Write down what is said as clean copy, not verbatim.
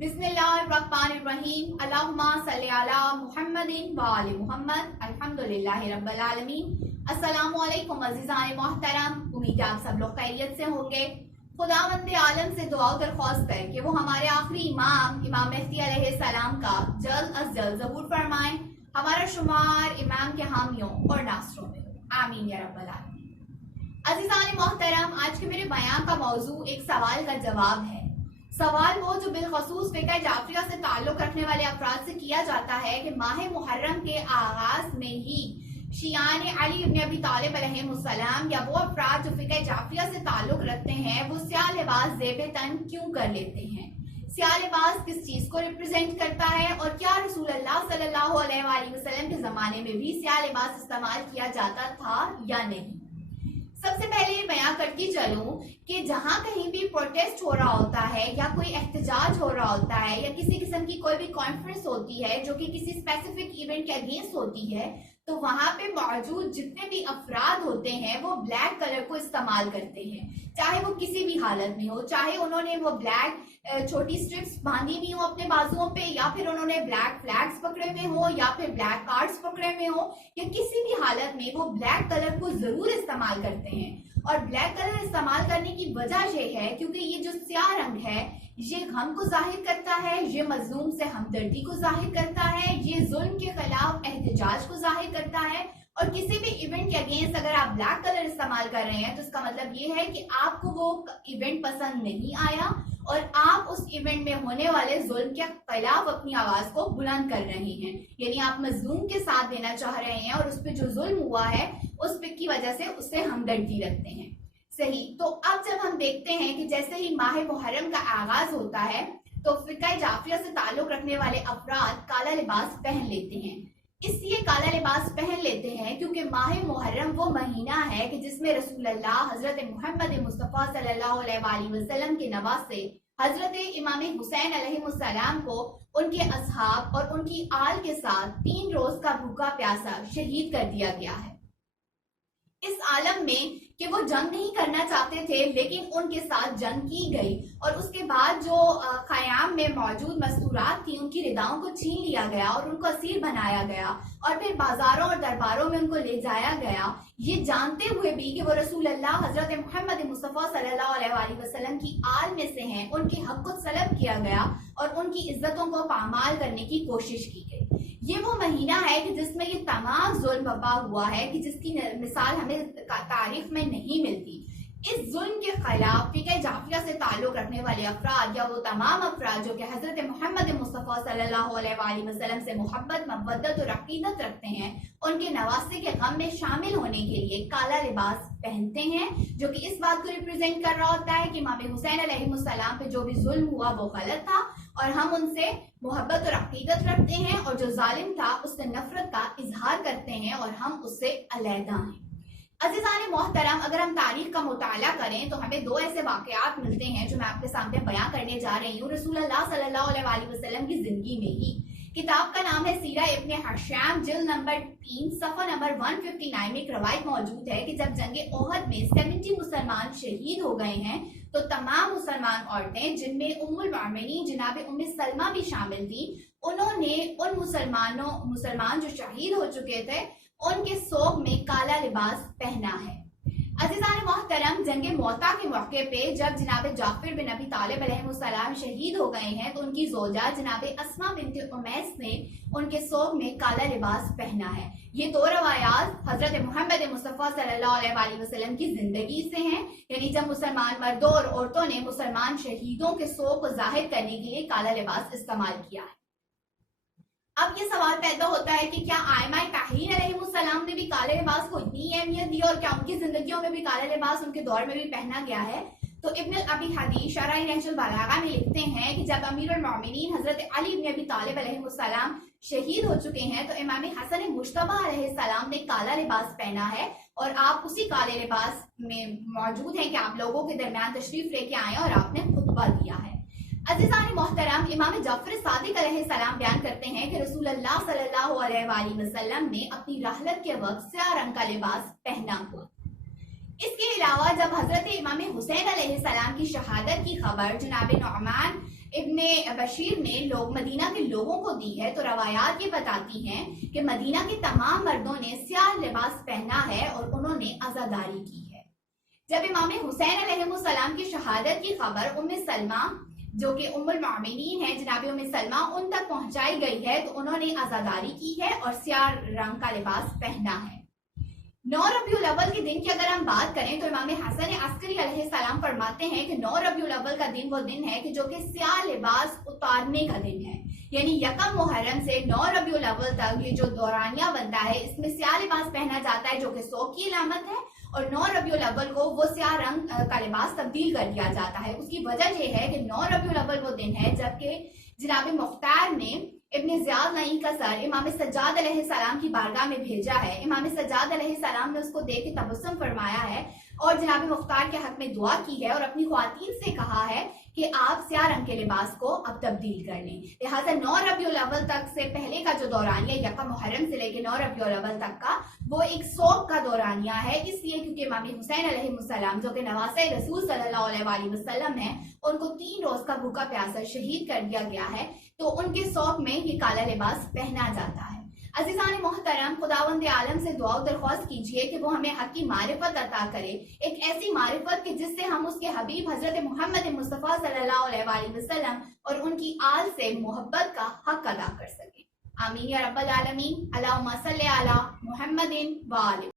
बिस्मिल्लाहिर्रहमानिर्रहीम अल्लाहुम्मा सल्ली अला मुहम्मदिन व आलि मुहम्मद अल्हम्दुलिल्लाहि रब्बिल आलमीन। अस्सलामु अलैकुम अज़ीज़ान मोहतरम, उम्मीद है आप सब लोग खैरियत से होंगे। खुदावंद आलम से दुआ दरख्वास्त है कि वो हमारे आखिरी इमाम मेहदी अलैहिस्सलाम का जल्द अज जल्द ज़बूर फरमाएं, हमारा शुमार इमाम के हामियों और नासरों में हो, आमीन या रब्बल आलमीन। अज़ीज़ान मोहतरम, आज के मेरे बयान का मौजू एक सवाल का जवाब है। सवाल वो जो बिलखसूस फ़िक़्ह जाफ़रिया से ताल्लुक़ रखने वाले अफराद से किया जाता है कि माह मुहर्रम के आगाज़ में ही शियान अली इब्न अबी तालिब अलैहिस्सलाम या वो अफराद जो फ़िक़्ह जाफ़रिया से ताल्लुक़ रखते हैं वो स्याह लिबास ज़ेब तन क्यों कर लेते हैं। स्याह लिबास किस चीज़ को रिप्रेजेंट करता है और क्या रसूल अल्लाह सल्लल्लाहु अलैहि वसल्लम के ज़माने में भी स्याह लिबास इस्तेमाल किया जाता था या नहीं। सबसे पहले ये बयां करती चलूं कि जहां कहीं भी प्रोटेस्ट हो रहा होता है या कोई एहतजाज हो रहा होता है या किसी किस्म की कोई भी कॉन्फ्रेंस होती है जो कि किसी स्पेसिफिक इवेंट के अगेंस्ट होती है, तो वहां पे मौजूद जितने भी अफराद होते हैं वो ब्लैक कलर को इस्तेमाल करते हैं, चाहे वो किसी भी हालत में हो, चाहे उन्होंने वो ब्लैक छोटी स्ट्रिप्स बांधी हुई हो अपने बाजुओं पे, या फिर उन्होंने ब्लैक फ्लैग्स पकड़े हुए हो, या फिर ब्लैक कार्ड्स पकड़े हुए हो, या किसी भी हालत में वो ब्लैक कलर को जरूर इस्तेमाल करते हैं। और ब्लैक कलर इस्तेमाल करने की वजह ये है क्योंकि ये जो स्याह रंग है ये गम को जाहिर करता है, ये मजलूम से हमदर्दी को जाहिर करता है, ये जुल्म के खिलाफ एहतजाज को जाहिर करता है। और किसी भी इवेंट के अगेंस्ट अगर आप ब्लैक कलर इस्तेमाल कर रहे हैं तो इसका मतलब ये है कि आपको वो इवेंट पसंद नहीं आया और आप उस इवेंट में होने वाले जुल्म के खिलाफ अपनी आवाज को बुलंद कर रहे हैं, यानी आप मजलूम के साथ देना चाह रहे हैं और उस पर जो जुल्म हुआ है उस पे की वजह से उससे हमदर्दी रखते हैं। सही, तो अब जब हम देखते हैं कि जैसे ही माह मुहर्रम का आगाज होता है तो फ़िक़्ह जाफ़रिया से ताल्लुक रखने वाले अफराद काला लिबास पहन लेते हैं। इसलिए काला लिबास पहन लेते हैं क्योंकि माह मुहर्रम वो महीना है कि जिसमें रसूलुल्लाह हजरत मोहम्मद मुस्तफ़ा सल्लल्लाहु अलैहि वसल्लम के नवासे हजरत इमाम हुसैन अलैहिस्सलाम को उनके असहाब और उनकी आल के साथ 3 रोज का भूखा प्यासा शहीद कर दिया गया है। इस आलम में कि वो जंग नहीं करना चाहते थे लेकिन उनके साथ जंग की गई और उसके बाद जो ख़याम में मौजूद मस्तूरात थी उनकी रिदाओं को छीन लिया गया और उनको असीर बनाया गया और फिर बाजारों और दरबारों में उनको ले जाया गया, ये जानते हुए भी कि वो रसूल अल्लाह हजरत मोहम्मद मुस्तफ़ा सल्लल्लाहु अलैहि वसल्लम की आल में से हैं, उनके हक को सलब किया गया और उनकी इज्जतों को पामाल करने की कोशिश की गई। ये वो महीना है कि जिसमें ये तमाम जुल्म बपा हुआ है कि जिसकी मिसाल हमें तारीख में नहीं मिलती। इस जुल्म के खिलाफ फ़िक़्ह जाफ़रिया से ताल्लुक रखने वाले अफराद या वो तमाम अफराद जो कि हजरत मोहम्मद मुस्तफ़ा सल्लल्लाहु अलैहि वसल्लम से मोहब्बत मवद्दत और अक़ीदत रखते हैं, उनके नवासे के गम में शामिल होने के लिए काला लिबास पहनते हैं, जो कि इस बात को रिप्रेजेंट कर रहा होता है कि इमाम हुसैन अलैहिस्सलाम पे जो भी जुल्म हुआ वो गलत था और हम उनसे मोहब्बत और अक़ीदत रखते हैं और जो जालिम था उससे नफरत का इजहार करते हैं और हम उससे अलहदा हैं। अज़ीज़ान मोहतरम, अगर हम तारीख का मुताला करें तो हमें 2 ऐसे वाक़यात मिलते हैं जो मैं आपके सामने बयां करने जा रही हूँ रसूलुल्लाह सल्लल्लाहु अलैहि वसल्लम की जिंदगी में ही। किताब का नाम है सीरा इब्ने हिशाम, जिल्द नंबर 3 सफ़ा नंबर 159 में एक रवायत मौजूद है कि जब जंगे ओहद में 70 मुसलमान शहीद हो गए हैं तो तमाम मुसलमान औरतें जिनमें उम्मुल मोमिनीन जनाब उम्मे सलमा भी शामिल थी, उन्होंने उन मुसलमान जो शहीद हो चुके थे उनके सोग में काला लिबास पहना है। अज़ीज़ान मोहतरम, जंगे मौता के मौके पे जब जनाब जाफर बिन अबी तालिब अलैहिस्सलाम शहीद हो गए हैं तो उनकी जोजा जनाब अस्मा बिन्त उमैस ने उनके सोग में काला लिबास पहना है। ये 2 रवायात हजरत मोहम्मद मुस्तफ़ा सल्लल्लाहु अलैहि वसल्लम की जिंदगी से हैं, यानी जब मुसलमान मर्दों और औरतों ने मुसलमान शहीदों के सोग को जाहिर करने के लिए काला लिबास इस्तेमाल किया है। अब ये सवाल पैदा होता है कि क्या आइमा ताहीर अलैहिस्सलाम ने भी काले लिबास को इतनी अहमियत दी और क्या उनकी जिंदगियों में भी काला लिबास उनके दौर में भी पहना गया है? तो इब्न अबी हदीस शरह नहजुल बलागा में लिखते हैं कि जब अमीरुल मोमिनीन हजरत अली इब्न अबी तालिब अलैहिस्सलाम शहीद हो चुके हैं तो इमाम हसन मुज्तबा अलैहिस्सलाम ने काला लिबास पहना है और आप उसी काले लिबास में मौजूद हैं कि आप लोगों के दरमियान तशरीफ लेके आए और आपने खुतबा दिया है। अज़ीज़ान मोहतरम, इमाम जाफर सादिक अलैहिस्सलाम बयान करते हैं कि रसूलुल्लाह सल्लल्लाहु अलैहि वसल्लम ने अपनी रहलत के वक्त स्याह रंग का लिबास पहना हुआ। इसके अलावा जब हजरत इमाम हुसैन अलैहिस्सलाम की शहादत की खबर जनाब नुअमान ابن بشیر نے مدینہ کے لوگوں کو دی ہے تو روایات یہ بتاتی ہیں کہ مدینہ کے تمام مردوں نے سیاہ لباس پہنا ہے اور انہوں نے عزاداری کی ہے۔ جب امام حسین علیہ السلام کی شہادت کی خبر ام سلمہ جو کہ ام المؤمنین ہے جناب ام سلمہ ان تک پہنچائی گئی ہے تو انہوں نے عزاداری کی ہے اور سیاہ رنگ کا لباس پہنا ہے۔ 9 ربیع الاول کے دن کی اگر ہم بات کریں تو امام حسن عسکری علیہ السلام فرماتے ہیں کہ 9 ربیع الاول کا دن وہ دن ہے کہ جو کہ سیاہ لباس اتارنے کا دن ہے، یعنی یکم محرم سے 9 ربیع الاول تک یہ جو دورانیہ بنتا ہے اس میں سیاہ لباس پہنا جاتا ہے جو کہ سوگ کی علامت ہے، اور 9 ربیع الاول کو وہ سیاہ رنگ کا لباس تبدیل کر دیا جاتا ہے۔ اس کی وجہ یہ ہے کہ 9 ربیع الاول وہ دن ہے جبکہ جناب مختار نے ابن زیاد نئی کا سر امام سجاد علیہ السلام کی بارگاہ میں بھیجا ہے۔ امام سجاد علیہ السلام نے اس کو دیکھ کے تبسم فرمایا ہے اور جناب مختار کے حق میں دعا کی ہے اور اپنی خواتین سے کہا ہے کہ آپ سیاہ رنگ کے لباس کو اب تبدیل کر لیں۔ لہٰذا 9 ربیع الاول تک سے پہلے کا جو دورانیہ یکم محرم سے لے کے 9 ربیع الاول تک کا وہ ایک سوگ کا دورانیہ ہے، اس لیے کیونکہ امام حسین علیہ السلام جو کہ نواسۂ رسول صلی اللہ علیہ وآلہ وسلم ہیں ان کو 3 روز کا بھوکا پیاسا شہید کر دیا گیا ہے، تو ان کے سوگ میں یہ کالا لباس پہنا جاتا ہے۔ عزیزان محترم، خداوند عالم سے دعا و درخواست کیجئے کہ وہ ہمیں حق کی معرفت عطا کرے، ایک ایسی معرفت کہ جس سے ہم اس کے حبیب حضرت محمد مصطفیٰ صلی اللہ علیہ وآلہ وسلم اور ان کی آل سے محبت کا حق ادا کر سکیں۔ آمین یا رب العالمین۔ اللہم صلی علی محمد وآلہ